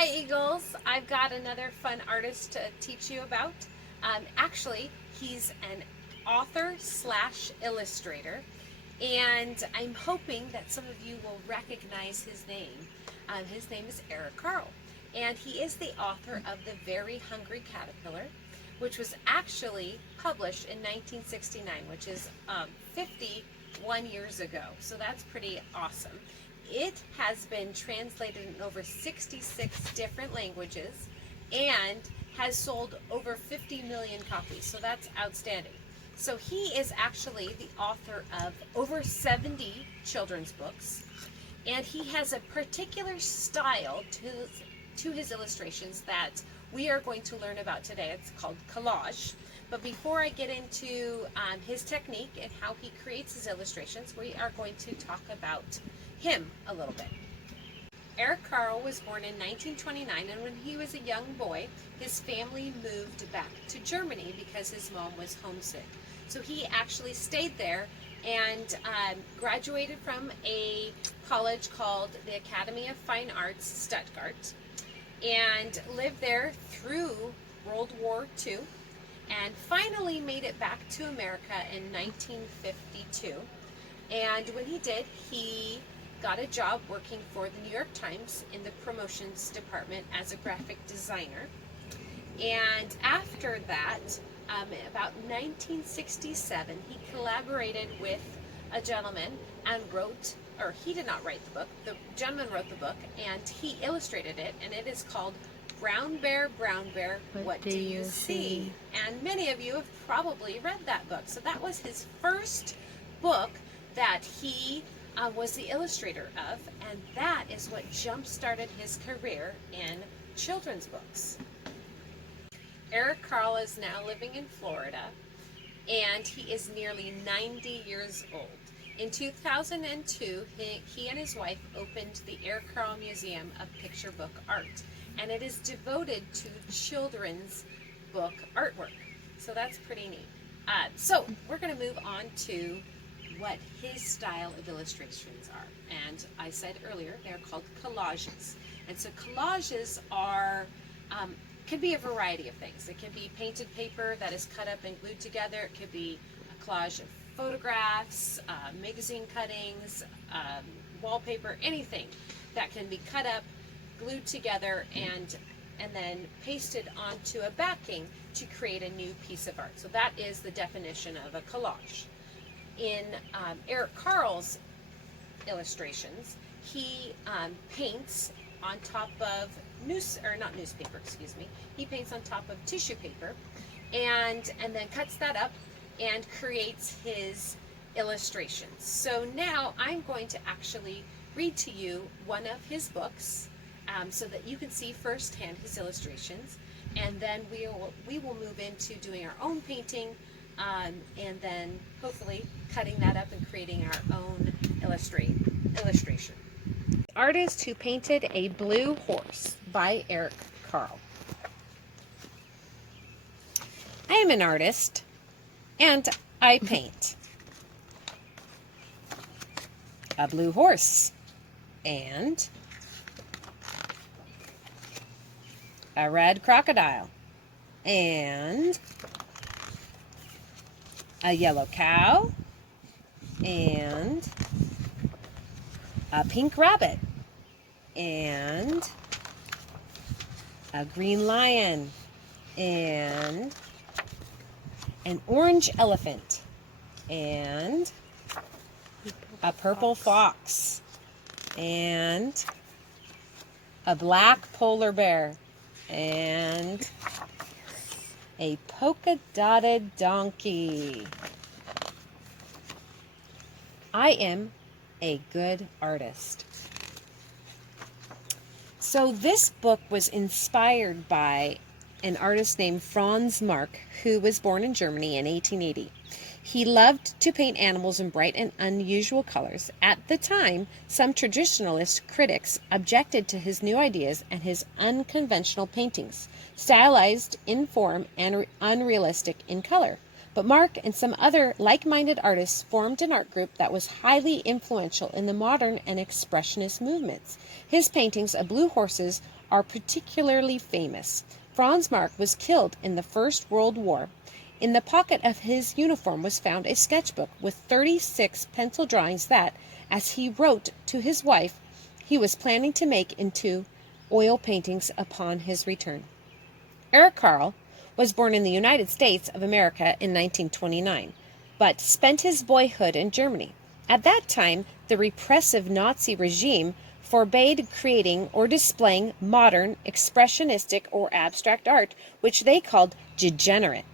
Hi Eagles, I've got another fun artist to teach you about. Actually, he's an author slash illustrator, and I'm hoping that some of you will recognize his name. His name is Carle, and he is the author of The Very Hungry Caterpillar, which was actually published in 1969, which is 51 years ago, so that's pretty awesome. It has been translated in over 66 different languages and has sold over 50 million copies, so that's outstanding. So he is actually the author of over 70 children's books, and he has a particular style to his illustrations that we are going to learn about today. It's called collage. But before I get into his technique and how he creates his illustrations, we are going to talk about him a little bit. Carle was born in 1929, and when he was a young boy, his family moved back to Germany because his mom was homesick. So he actually stayed there and graduated from a college called the Academy of Fine Arts, Stuttgart, and lived there through World War II, and finally made it back to America in 1952. And when he did, he got a job working for the New York Times in the promotions department as a graphic designer. And after that, about 1967, he collaborated with a gentleman and wrote, or he did not write the book, the gentleman wrote the book, and he illustrated it, and it is called Brown Bear, What Do You See? And many of you have probably read that book. So that was his first book that he was the illustrator of, and that is what jump-started his career in children's books. Carle is now living in Florida, and he is nearly 90 years old. In 2002, he and his wife opened the Carle Museum of Picture Book Art, and it is devoted to children's book artwork. So that's pretty neat. So we're going to move on to what his style of illustrations are. And I said earlier, they're called collages. And so collages are, can be a variety of things. It can be painted paper that is cut up and glued together. It could be a collage of photographs, magazine cuttings, wallpaper, anything that can be cut up, glued together, and then pasted onto a backing to create a new piece of art. So that is the definition of a collage. In Carle's illustrations, he paints on top of not newspaper, excuse me. He paints on top of tissue paper, and then cuts that up and creates his illustrations. So now I'm going to actually read to you one of his books, so that you can see firsthand his illustrations, and then we will move into doing our own painting, and then hopefully cutting that up and creating our own illustration. The Artist Who Painted a Blue Horse by Carle. I am an artist, and I paint a blue horse and a red crocodile and a yellow cow and a pink rabbit and a green lion and an orange elephant and a purple fox and a black polar bear and a polka-dotted donkey. I am a good artist. So this book was inspired by an artist named Franz Marc, who was born in Germany in 1880. He loved to paint animals in bright and unusual colors. At the time, some traditionalist critics objected to his new ideas and his unconventional paintings, stylized in form and unrealistic in color. But Marc and some other like-minded artists formed an art group that was highly influential in the modern and expressionist movements. His paintings of blue horses are particularly famous. Franz Marc was killed in the First World War. In the pocket of his uniform was found a sketchbook with 36 pencil drawings that, as he wrote to his wife, he was planning to make into oil paintings upon his return. Eric Carle was born in the United States of America in 1929, but spent his boyhood in Germany. At that time, the repressive Nazi regime forbade creating or displaying modern, expressionistic, or abstract art, which they called degenerate.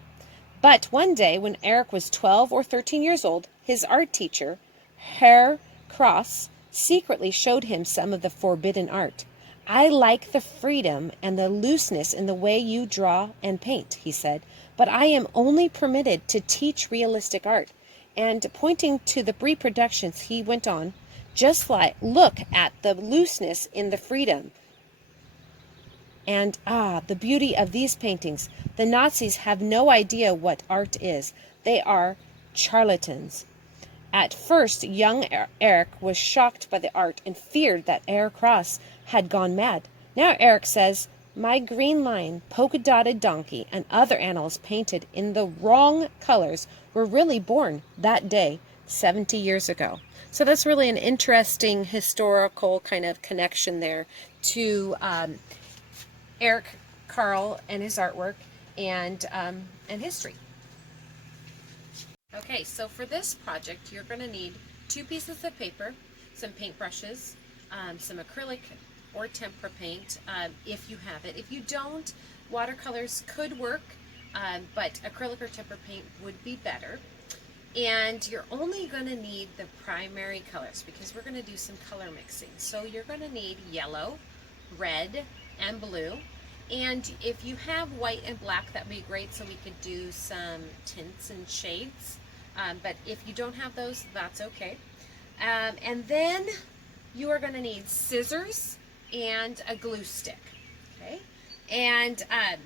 But one day, when Eric was 12 or 13 years old, his art teacher, Herr Cross, secretly showed him some of the forbidden art. "I like the freedom and the looseness in the way you draw and paint," he said, "but I am only permitted to teach realistic art." And pointing to the reproductions, he went on, "Just look at the looseness in the freedom. And the beauty of these paintings. The Nazis have no idea what art is. They are charlatans." At first, young Eric was shocked by the art and feared that Herr Cross had gone mad. Now Eric says, "My green lion, polka-dotted donkey, and other animals painted in the wrong colors were really born that day 70 years ago." So that's really an interesting historical kind of connection there to Eric Carle and his artwork and history. Okay, so for this project, you're going to need 2 pieces of paper, some paintbrushes, some acrylic or tempera paint, if you have it. If you don't, watercolors could work, but acrylic or tempera paint would be better. And you're only going to need the primary colors because we're going to do some color mixing. So you're going to need yellow, red, and blue. And if you have white and black, that would be great, so we could do some tints and shades. But if you don't have those, that's okay. And then you are going to need scissors and a glue stick. Okay. And I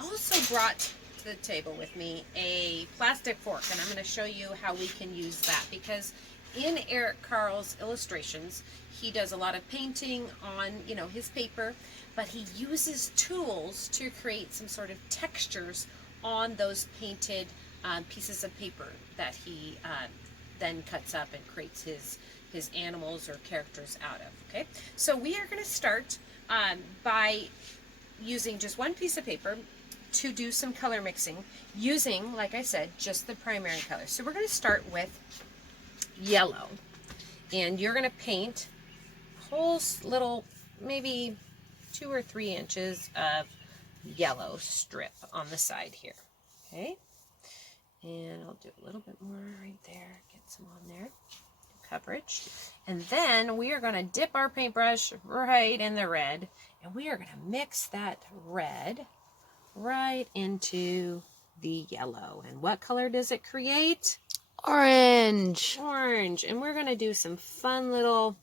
also brought to the table with me a plastic fork, and I'm going to show you how we can use that, because in Eric Carle's illustrations, he does a lot of painting on, his paper, but he uses tools to create some sort of textures on those painted pieces of paper that he then cuts up and creates his animals or characters out of. Okay, so we are going to start by using just one piece of paper to do some color mixing using, like I said, just the primary colors. So we're going to start with yellow, and you're going to paint a whole little, maybe 2 or 3 inches of yellow strip on the side here. Okay, and I'll do a little bit more right there, get some on there, coverage. And then we are going to dip our paintbrush right in the red, and we are going to mix that red right into the yellow. And what color does it create? Orange. Orange. And we're going to do some fun little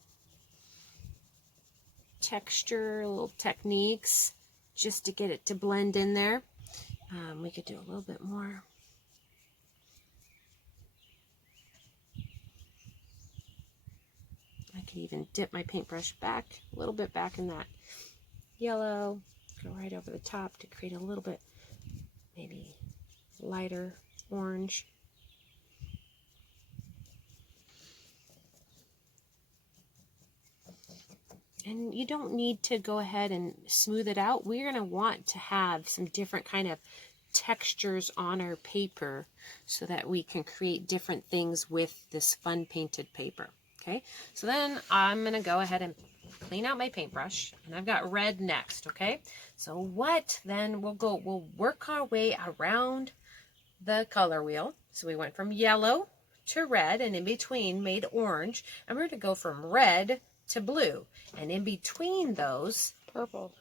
texture, little techniques just to get it to blend in there. We could do a little bit more. I can even dip my paintbrush back, a little bit back in that yellow, go right over the top to create a little bit, maybe lighter orange. And you don't need to go ahead and smooth it out. We're going to want to have some different kind of textures on our paper so that we can create different things with this fun painted paper. Okay, so then I'm going to go ahead and clean out my paintbrush, and I've got red next. Okay, so what then we'll work our way around the color wheel. So we went from yellow to red, and in between made orange, and we're going to go from red to blue, and in between those, Purple.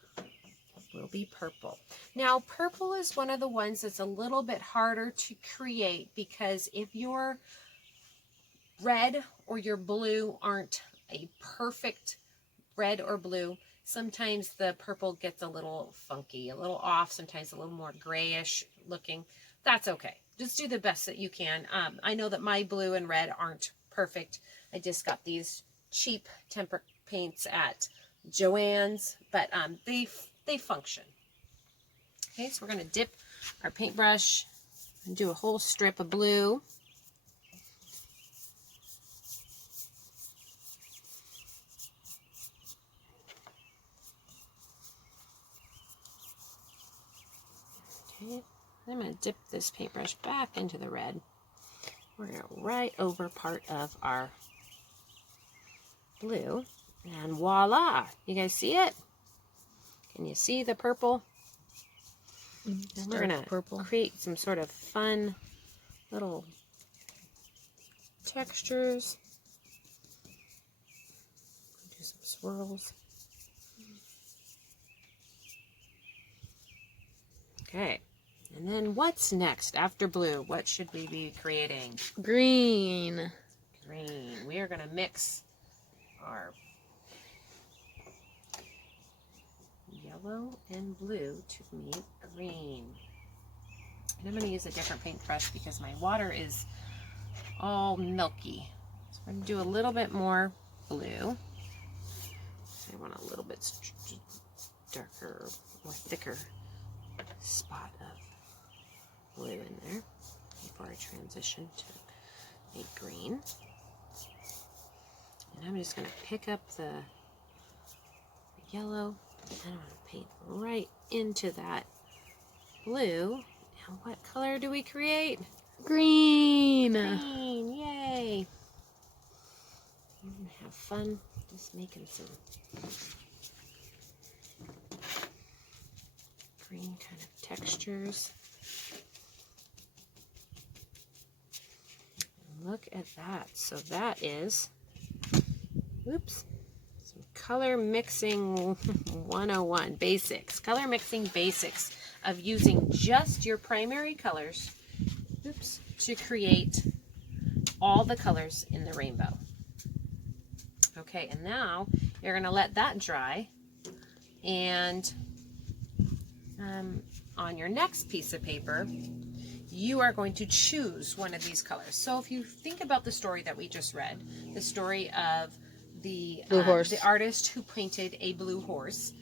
will be purple. Now, purple is one of the ones that's a little bit harder to create, because if your red or your blue aren't a perfect red or blue, sometimes the purple gets a little funky, a little off, sometimes a little more grayish looking. That's okay. Just do the best that you can. I know that my blue and red aren't perfect. I just got these cheap tempera paints at Joann's, but they function. Okay, so we're going to dip our paintbrush and do a whole strip of blue. Okay, I'm going to dip this paintbrush back into the red. We're going to go right over part of our blue, and voila! You guys see it? Can you see the purple? And we're going to create some sort of fun little textures. Do some swirls. Okay, and then what's next after blue? What should we be creating? Green. Green. We are going to mix our yellow and blue to make green. And I'm going to use a different paintbrush because my water is all milky. So I'm going to do a little bit more blue. I want a little bit darker or thicker spot of blue in there before I transition to make green. And I'm just going to pick up the yellow and I'm going to paint right into that blue. Now what color do we create? Green. Green, yay! I'm going to have fun just making some green kind of textures. Look at that. So that is, oops, some color mixing 101 basics. Color mixing basics of using just your primary colors, oops, to create all the colors in the rainbow. Okay, and now you're going to let that dry, and on your next piece of paper, you are going to choose one of these colors. So if you think about the story that we just read, the story of the artist who painted a blue horse,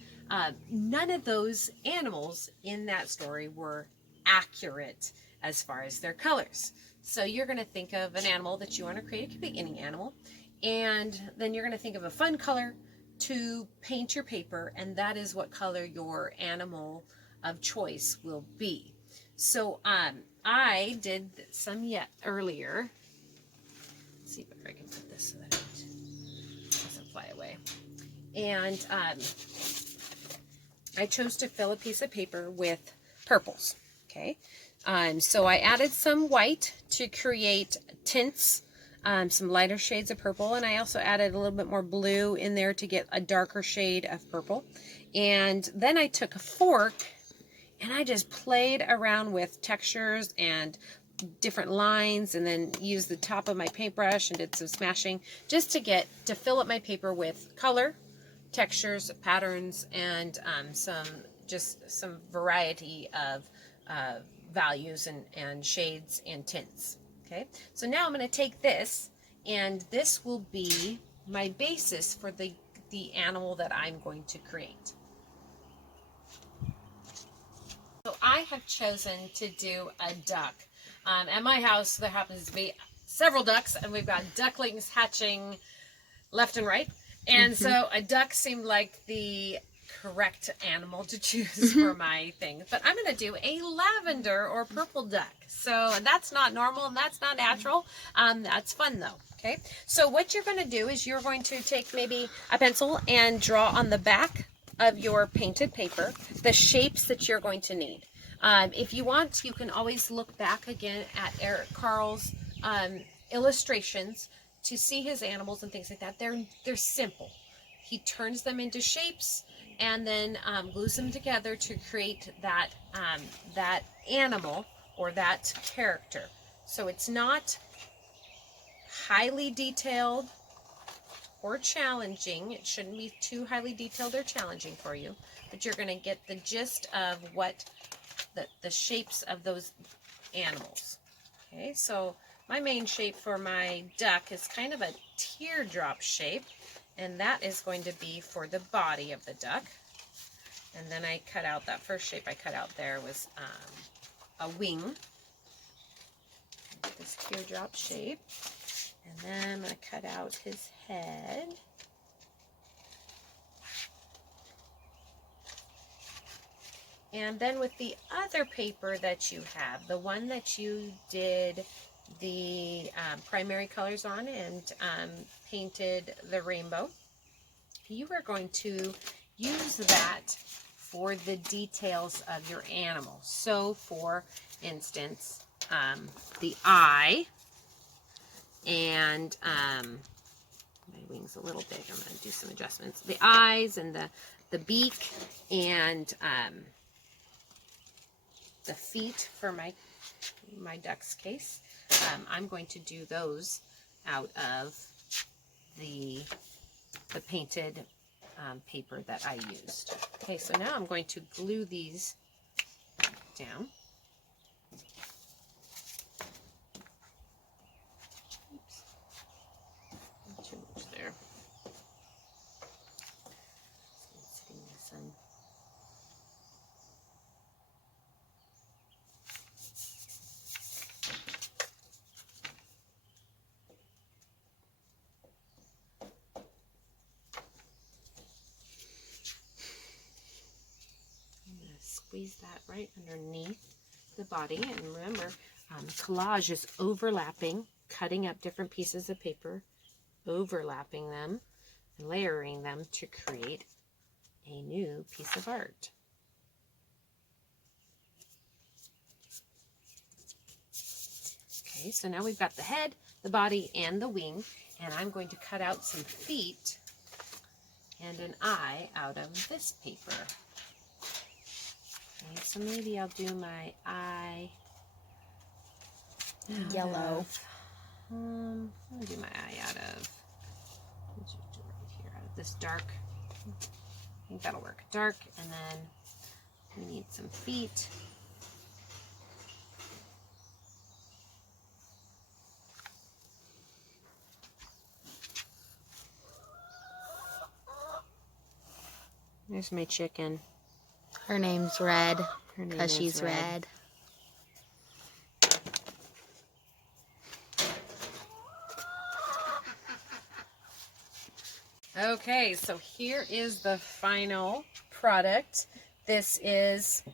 none of those animals in that story were accurate as far as their colors. So you're going to think of an animal that you want to create. It could be any animal. And then you're going to think of a fun color to paint your paper, and that is what color your animal of choice will be. So I did some earlier. Let's see if I can put this so that it doesn't fly away. And I chose to fill a piece of paper with purples. Okay, so I added some white to create tints, some lighter shades of purple, and I also added a little bit more blue in there to get a darker shade of purple. And then I took a fork and I just played around with textures and different lines, and then used the top of my paintbrush and did some smashing just to fill up my paper with color, textures, patterns, and some variety of values and shades and tints. Okay, so now I'm going to take this, and this will be my basis for the animal that I'm going to create. So I have chosen to do a duck. At my house, there happens to be several ducks, and we've got ducklings hatching left and right. And so a duck seemed like the correct animal to choose for my thing. But I'm going to do a lavender or purple duck. So that's not normal and that's not natural. That's fun though. Okay. So what you're going to do is you're going to take maybe a pencil and draw on the back of your painted paper the shapes that you're going to need. If you want, you can always look back again at Carle's illustrations to see his animals and things like that. They're simple. He turns them into shapes and then glues them together to create that animal or that character. So it's not highly detailed or challenging. It shouldn't be too highly detailed or challenging for you, but you're going to get the gist of what the shapes of those animals. Okay, so my main shape for my duck is kind of a teardrop shape, and that is going to be for the body of the duck. And then I cut out, that first shape I cut out there was a wing. This teardrop shape. And then I'm going to cut out his head. And then with the other paper that you have, the one that you did the primary colors on and painted the rainbow, you are going to use that for the details of your animal. So for instance, the eye, and my wing's a little big, I'm going to do some adjustments. The eyes and the beak and the feet for my duck's case. I'm going to do those out of the painted paper that I used. Okay, so now I'm going to glue these down. Oops. Not too much there. It's sitting in the sun. Squeeze that right underneath the body. And remember, collage is overlapping, cutting up different pieces of paper, overlapping them, and layering them to create a new piece of art. Okay, so now we've got the head, the body, and the wing, and I'm going to cut out some feet and an eye out of this paper. Okay, so maybe I'll do my eye Yellow. I'm gonna do my eye out of, what should I do right here, out of this dark. I think that'll work. Dark, and then we need some feet. There's my chicken. Her name's Red Her name because is she's red. Okay, so here is the final product. This is,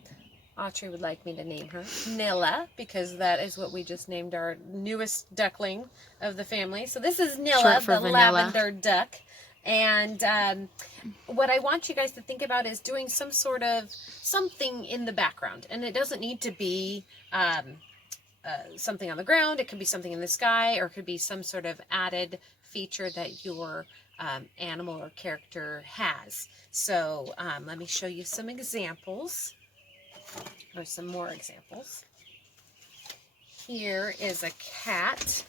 Autry would like me to name her Nilla, because that is what we just named our newest duckling of the family. So this is Nilla, Short for the vanilla. lavender duck. And what I want you guys to think about is doing some sort of something in the background. And it doesn't need to be something on the ground. It could be something in the sky, or it could be some sort of added feature that your animal or character has. So let me show you some examples, or some more examples. Here is a cat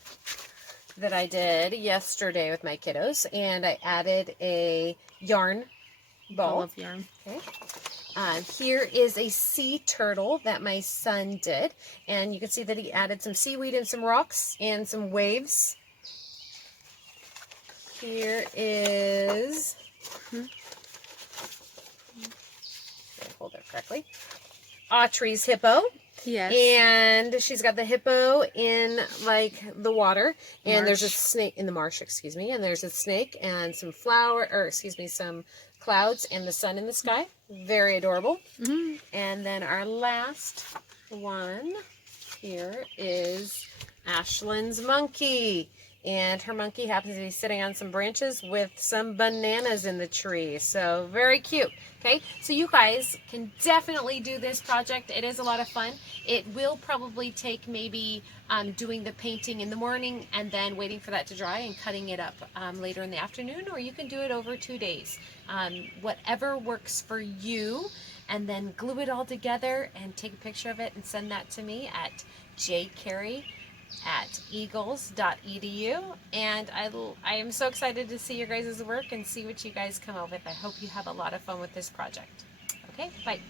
that I did yesterday with my kiddos, and I added a yarn ball of yarn. Okay. Here is a sea turtle that my son did, and you can see that he added some seaweed and some rocks and some waves. Here is, hold it correctly, Autry's hippo. Yes. And she's got the hippo in like the water, and there's a Marsh. snake in the marsh, excuse me, and there's a snake and some some clouds and the sun in the sky. Very adorable. Mm-hmm. And then our last one here is Ashlyn's monkey. And her monkey happens to be sitting on some branches with some bananas in the tree. So very cute. Okay, so you guys can definitely do this project. It is a lot of fun. It will probably take maybe doing the painting in the morning and then waiting for that to dry and cutting it up later in the afternoon, or you can do it over 2 days. Whatever works for you, and then glue it all together and take a picture of it and send that to me at jcarey@eagles.edu. And I am so excited to see your guys' work and see what you guys come up with. I hope you have a lot of fun with this project. Okay, bye.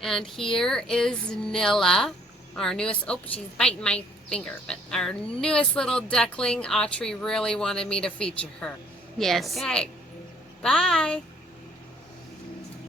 And here is Nilla, our newest, oh, she's biting my finger, but our newest little duckling. Autry really wanted me to feature her. Yes. Okay, bye.